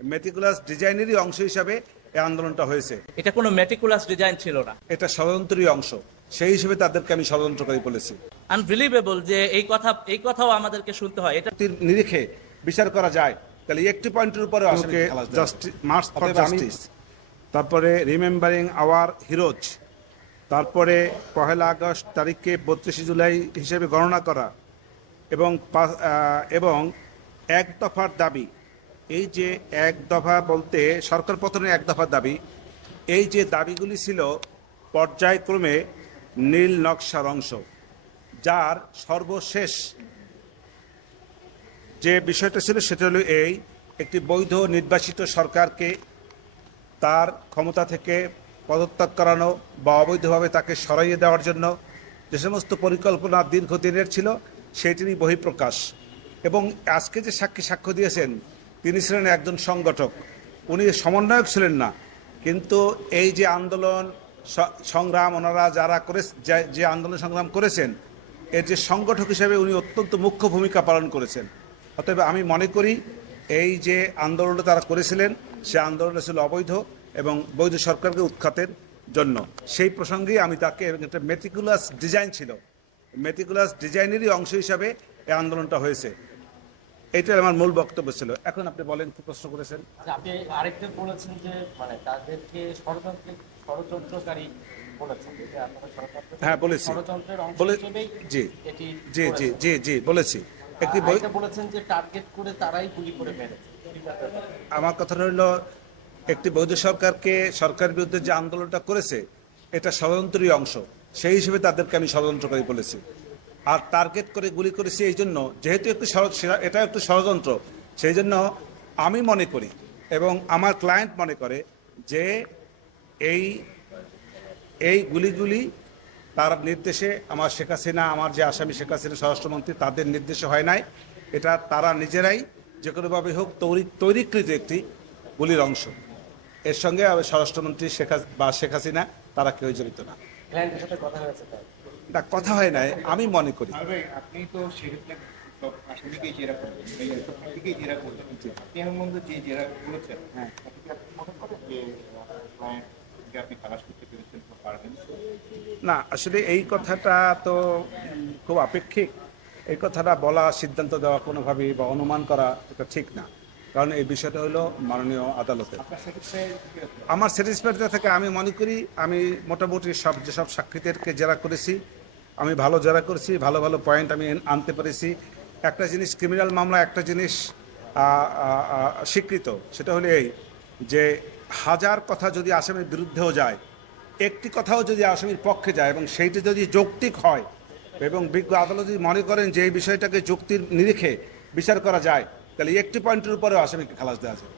Meticulous ডিজাইনেরই অংশ হিসাবে এই আন্দোলনটা হয়েছে। এটা কোনো মেটিকুলাস ডিজাইন ছিল না, এটা ষড়যন্ত্রী অংশ, সেই হিসেবে তাদেরকে আমি ষড়যন্ত্রকারী বলেছি। আনবিলিভেবল যে এই কথাও আমাদেরকে শুনতে হয়। এটা নিরিখে বিচার করা যায়, তাহলে একটি পয়েন্টের উপরে মার্চ ফর জাস্টিস, তারপরে রিমেম্বারিং আওয়ার হিরোজ, তারপরে 1 আগস্ট তারিখকে 32 জুলাই হিসেবে গণনা করা, এবং এক দফার দাবি। এই যে এক দফা বলতে সরকার পতনের এক দফার দাবি, এই যে দাবিগুলি ছিল পর্যায়ক্রমে নীল নকশার অংশ, যার সর্বশেষ যে বিষয়টা ছিল সেটা হলো একটি বৈধ নির্বাচিত সরকারকে তার ক্ষমতা থেকে পদত্যাগ করানো বা অবৈধভাবে তাকে সরাইয়ে দেওয়ার জন্য যে সমস্ত পরিকল্পনা দীর্ঘদিনের ছিল সেটিরই বহিঃপ্রকাশ। এবং আজকে যে সাক্ষ্য দিয়েছেন তিনি ছিলেন একজন সংগঠক, উনি সমন্বয়ক ছিলেন না, কিন্তু এই যে আন্দোলন সংগ্রাম ওনারা যারা যে আন্দোলন সংগ্রাম করেছেন এর যে সংগঠক হিসেবে উনি অত্যন্ত মুখ্য ভূমিকা পালন করেছেন। অতএব আমি মনে করি এই যে আন্দোলনটা তারা করেছিলেন সে আন্দোলনটা ছিল অবৈধ এবং বৈধ সরকারকে উৎখাতের জন্য। সেই প্রসঙ্গেই আমি তাকে, একটা মেটিকুলাস ডিজাইন ছিল, মেটিকুলাস ডিজাইনেরই অংশ হিসাবে এই আন্দোলনটা হয়েছে, এইটাই আমার মূল বক্তব্য ছিল। এখন আপনি বলেন, কি প্রশ্ন করেছেন? আপনি আরেকটা বলেছেন যে মানে তাদেরকে ষড়যন্ত্রকারী বলেছেন। হ্যাঁ বলেছি, ষড়যন্ত্রের অংশ হিসেবেই জি এটি জি জি জি জি বলেছি। একটি বলেছেন যে টার্গেট করে তারাই গুলি করে মেরেছে। আমার কথা হলো, একটি বৈধ সরকার বিরুদ্ধে যে আন্দোলনটা করেছে এটা ষড়যন্ত্রী অংশ, সেই হিসেবে তাদেরকে আমি ষড়যন্ত্রকারী বলেছি। আর টার্গেট করে গুলি করেছি এই জন্য, যেহেতু এটা একটু ষড়যন্ত্র, সেই জন্য আমি মনে করি এবং আমার ক্লায়েন্ট মনে করে যে এই গুলিগুলি তার নির্দেশে আমার শেখ হাসিনা, আমার যে আসামি শেখ হাসিনা স্বরাষ্ট্রমন্ত্রী, তাদের নির্দেশে হয় নাই। এটা তারা নিজেরাই যে কোনোভাবে হোক তৈরিকৃত একটি গুলির অংশ। এর সঙ্গে স্বরাষ্ট্রমন্ত্রী শেখ হাসিনা তারা কেউ জড়িত না। ক্লায়েন্টের সাথে কথা হয়েছে তাই? না, কথা হয় নাই আমি মনে করি। আপনি তো সেক্ষেত্রে আসামিকেই জেরা করবেন, আপনি এর মধ্যে যে জেরা করেছেন, হ্যাঁ, আপনি মনে করেন যে আপনি খালাস করতে পেরেছেন বা পারবেন? না, আসলে এই কথাটা তো খুব আপেক্ষিক। এই কথাটা বলা, সিদ্ধান্ত দেওয়া কোনোভাবেই বা অনুমান করা এটা ঠিক না, কারণ এই বিষয়টা হলো মাননীয় আদালতে। আমার স্যাটিসফাইড থেকে আমি মনে করি আমি মোটামুটি যেসব সাক্ষীদেরকে জেরা করেছি আমি ভালো জেরা করেছি, ভালো ভালো পয়েন্ট আমি আনতে পেরেছি। একটা জিনিস ক্রিমিনাল মামলা, একটা জিনিস স্বীকৃত, সেটা হলো যে 1000 কথা যদি আসামির বিরুদ্ধেও যায়, একটি কথাও যদি আসামির পক্ষে যায় এবং সেইটি যদি যৌক্তিক হয় এবং বিজ্ঞ আদালত যদি মনে করেন যে এই বিষয়টাকে যুক্তির নিরিখে বিচার করা যায়, তাহলে একটি পয়েন্টের উপরেও আসামিকে খালাস দেওয়া যায়।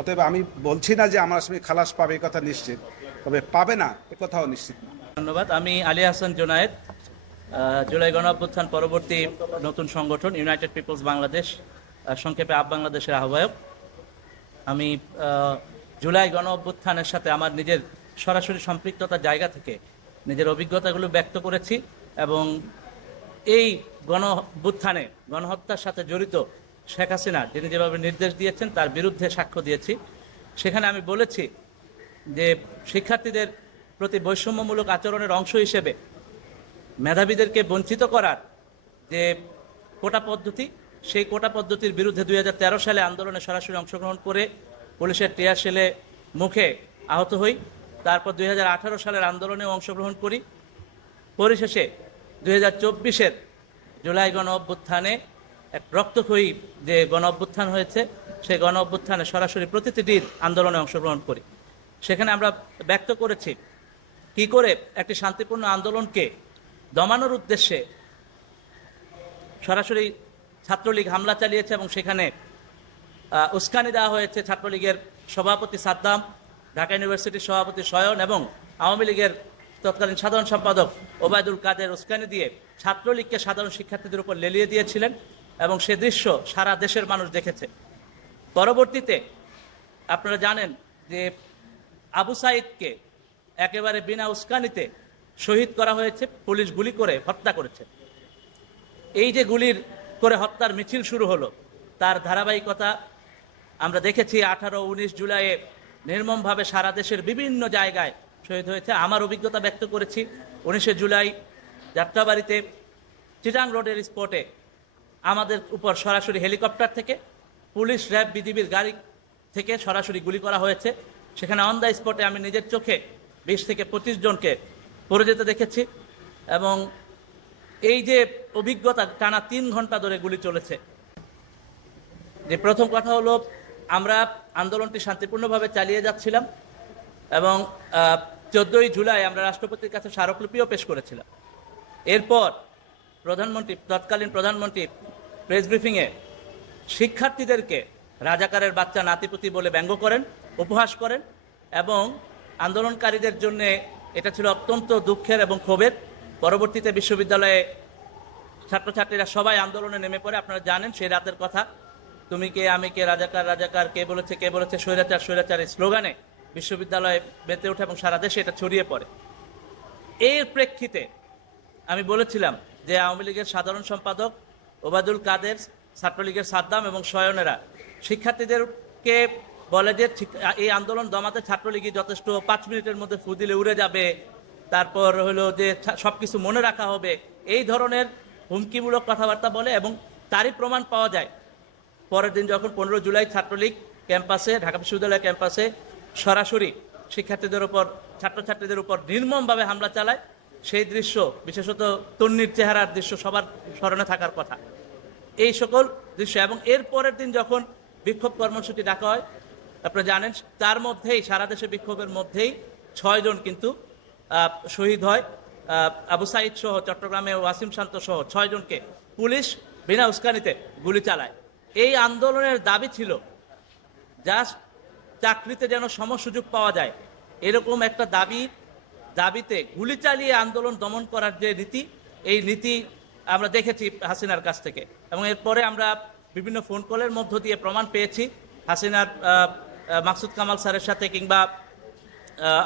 অতএব আমি বলছি না যে আমার আসামি খালাস পাবে এ কথা নিশ্চিত, তবে পাবে না এ কথাও নিশ্চিত না। ধন্যবাদ। আমি আলী হাসান জুনায়েদ, জুলাই গণঅভ্যুত্থান পরবর্তী নতুন সংগঠন ইউনাইটেড পিপলস বাংলাদেশ, সংক্ষেপে আপ বাংলাদেশের আহ্বায়ক। আমি জুলাই গণঅভ্যুত্থানের সাথে আমার নিজের সরাসরি সম্পৃক্ততার জায়গা থেকে নিজের অভিজ্ঞতাগুলো ব্যক্ত করেছি এবং এই গণঅভ্যুত্থানে গণহত্যার সাথে জড়িত শেখ হাসিনা যিনি যেভাবে নির্দেশ দিয়েছেন তার বিরুদ্ধে সাক্ষ্য দিয়েছি। সেখানে আমি বলেছি যে শিক্ষার্থীদের প্রতি বৈষম্যমূলক আচরণের অংশ হিসেবে মেধাবীদেরকে বঞ্চিত করার যে কোটা পদ্ধতি, সেই কোটা পদ্ধতির বিরুদ্ধে 2013 সালে আন্দোলনে সরাসরি অংশগ্রহণ করে পুলিশের টিয়ার শেলে মুখে আহত হই। তারপর 2018 সালের আন্দোলনেও অংশগ্রহণ করি। পরিশেষে 2024-এর জুলাই গণ অভ্যুত্থানে এক রক্তক্ষয়ী যে গণ অভ্যুত্থান হয়েছে, সেই গণ অভ্যুত্থানে সরাসরি প্রতিটি দিন আন্দোলনে অংশগ্রহণ করি। সেখানে আমরা ব্যক্ত করেছি কি করে একটি শান্তিপূর্ণ আন্দোলনকে দমানোর উদ্দেশ্যে সরাসরি ছাত্রলীগ হামলা চালিয়েছে এবং সেখানে উস্কানি দেওয়া হয়েছে ছাত্রলীগের সভাপতি সাদ্দাম, ঢাকা ইউনিভার্সিটির সভাপতি শয়ন এবং আওয়ামী লীগের তৎকালীন সাধারণ সম্পাদক ওবায়দুল কাদের উস্কানি দিয়ে ছাত্রলীগকে সাধারণ শিক্ষার্থীদের উপর লেলিয়ে দিয়েছিলেন এবং সে দৃশ্য সারা দেশের মানুষ দেখেছে। পরবর্তীতে আপনারা জানেন যে আবু সাইদকে একেবারে বিনা উস্কানিতে শহীদ করা হয়েছে, পুলিশ গুলি করে হত্যা করেছে। এই যে গুলির করে হত্যার মিছিল শুরু হলো, তার ধারাবাহিকতা আমরা দেখেছি 18-19 জুলাইয়ে নির্মমভাবে সারা দেশের বিভিন্ন জায়গায় শহীদ হয়েছে। আমার অভিজ্ঞতা ব্যক্ত করেছি 19শে জুলাই যাত্রাবাড়িতে চিটাং রোডের স্পটে আমাদের উপর সরাসরি হেলিকপ্টার থেকে, পুলিশ, র্যাব, বিজিবির গাড়ি থেকে সরাসরি গুলি করা হয়েছে। সেখানে অন দ্য স্পটে আমি নিজের চোখে 20 থেকে 25 জনকে পড়ে যেতে দেখেছি। এবং এই যে অভিজ্ঞতা, টানা 3 ঘন্টা ধরে গুলি চলেছে। যে প্রথম কথা হলো, আমরা আন্দোলনটি শান্তিপূর্ণভাবে চালিয়ে যাচ্ছিলাম এবং 14ই জুলাই আমরা রাষ্ট্রপতির কাছে স্মারকলিপিও পেশ করেছিলাম। এরপর তৎকালীন প্রধানমন্ত্রী প্রেস ব্রিফিংয়ে শিক্ষার্থীদেরকে রাজাকারের বাচ্চা নাতিপুতি বলে ব্যঙ্গ করেন, উপহাস করেন এবং আন্দোলনকারীদের জন্য এটা ছিল অত্যন্ত দুঃখের এবং ক্ষোভের। পরবর্তীতে বিশ্ববিদ্যালয়ে ছাত্রছাত্রীরা সবাই আন্দোলনে নেমে পড়ে। আপনারা জানেন সেই রাতের কথা, তুমি কে আমি কে, রাজাকার রাজাকার, কে বলেছে স্বৈরাচার স্বৈরাচার, এই স্লোগানে বিশ্ববিদ্যালয়ে মেতে ওঠে এবং সারা দেশে এটা ছড়িয়ে পড়ে। এর প্রেক্ষিতে আমি বলেছিলাম যে আওয়ামী লীগের সাধারণ সম্পাদক ওবায়দুল কাদের, ছাত্রলীগের সাদ্দাম এবং সয়নেরা শিক্ষার্থীদেরকে বলে যে এই আন্দোলন দমাতে ছাত্রলীগই যথেষ্ট, 5 মিনিটের মধ্যে ফু দিলে উড়ে যাবে, তারপর হলো যে সবকিছু মনে রাখা হবে, এই ধরনের হুমকিমূলক কথাবার্তা বলে এবং তারই প্রমাণ পাওয়া যায়। পরের দিন যখন 15 জুলাই ছাত্রলীগ ক্যাম্পাসে, ঢাকা বিশ্ববিদ্যালয় ক্যাম্পাসে সরাসরি শিক্ষার্থীদের উপর, ছাত্রছাত্রীদের উপর নির্মমভাবে হামলা চালায়, সেই দৃশ্য, বিশেষত তন্নির চেহারার দৃশ্য সবার স্মরণে থাকার কথা। এই সকল দৃশ্য এবং এর পরের দিন যখন বিক্ষোভ কর্মসূচি ডাকা হয়, আপনারা জানেন তার মধ্যেই, সারা দেশে বিক্ষোভের মধ্যেই 6 জন কিন্তু শহীদ হয়। আবু সাইদ সহ, চট্টগ্রামে ওয়াসিম শান্ত সহ 6 জনকে পুলিশ বিনা উস্কানিতে গুলি চালায়। এই আন্দোলনের দাবি ছিল জাস্ট চাকরিতে যেন সমসুযোগ পাওয়া যায়, এরকম একটা দাবিতে গুলি চালিয়ে আন্দোলন দমন করার যে নীতি, এই নীতি আমরা দেখেছি হাসিনার কাছ থেকে। এবং এরপরে আমরা বিভিন্ন ফোন কলের মধ্য দিয়ে প্রমাণ পেয়েছি হাসিনার মাকসুদ কামাল স্যারের সাথে, কিংবা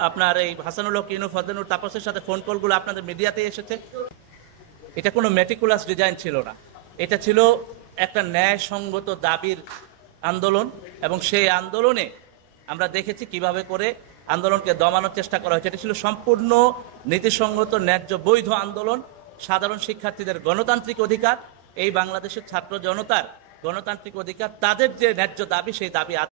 আপনার এই হাসানুল হক ইনু, ফজলুর তাপসের সাথে ফোন কলগুলো আপনাদের মিডিয়াতে এসেছে। এটা কোনো মেটিকুলাস ডিজাইন ছিল না, এটা ছিল একটা ন্যায়সঙ্গত দাবির আন্দোলন। এবং সেই আন্দোলনে আমরা দেখেছি কিভাবে করে আন্দোলনকে দমানোর চেষ্টা করা হয়েছে। এটা ছিল সম্পূর্ণ নীতিসঙ্গত, ন্যায্য, বৈধ আন্দোলন। সাধারণ শিক্ষার্থীদের গণতান্ত্রিক অধিকার, এই বাংলাদেশের ছাত্র জনতার গণতান্ত্রিক অধিকার, তাদের যে ন্যায্য দাবি, সেই দাবি